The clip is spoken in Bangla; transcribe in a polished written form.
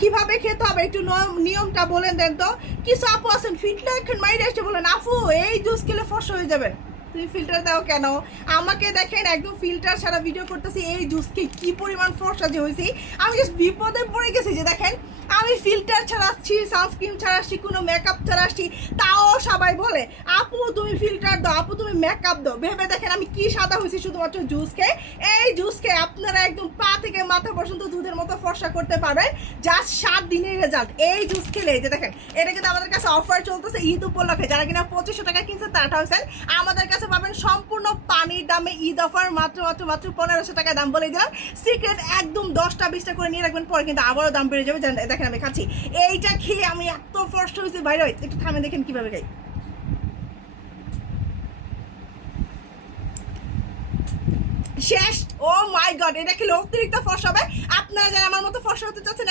কিভাবে খেতে হবে একটু নিয়মটা বলেন দেন তো। কিছু আপু আছেন ফিল্টার এখন মাইরে এসে বলেন আপু এই জুস খেলে ফর্সা হয়ে যাবেন, তুমি ফিল্টার দাও কেন? আমাকে দেখেন একদম ফিল্টার ছাড়া ভিডিও করতেছি, এই জুসকে কি পরিমাণ ফর্সা যে হয়েছি, আমি জাস্ট বিপদে পড়ে গেছি। যে দেখেন আমি ফিল্টার ছাড়া আসছি, সানস্ক্রিন ছাড়া আসছি, কোনো মেকআপ ছাড়া আসছি, তাও সবাই বলে আপু তুমি ফিল্টার দাও, আপু তুমি মেকআপ দাও। ভেবে দেখেন আমি কি সাদা হয়েছি শুধুমাত্র জুস খেয়ে। এই জুস খেয়ে আপনারা একদম পা থেকে মাথা পর্যন্ত দুধের মতো ফর্সা করতে পারবেন, জাস্ট 7 দিনের রেজাল্ট এই জুস খেলে। এই যে দেখেন এটা কিন্তু আমাদের কাছে অফার চলতেছে ঈদ উপলক্ষে, যারা কিনা 2500 টাকা কিনছে তারা হয়েছেন আমাদের কাছে পাবেন সম্পূর্ণ পানির দামে ঈদ অফার, মাত্র 1500 টাকা দাম বলে দিলাম। সিক্রেট একদম 10টা 20টা করে নিয়ে রাখবেন, পরে কিন্তু আবারও দাম বেড়ে যাবে। দেখেন আমি খাচ্ছি, এইটা খেয়ে আমি এত ফর্সা হয়েছি বাইরে। একটু থামে দেখেন কিভাবে খাই। শেষ। ও মাই গড, এটা খেলে অতিরিক্ত ফর্সা হবে। আপনারা যারা আমার মতো ফর্সা হতে চাচ্ছেন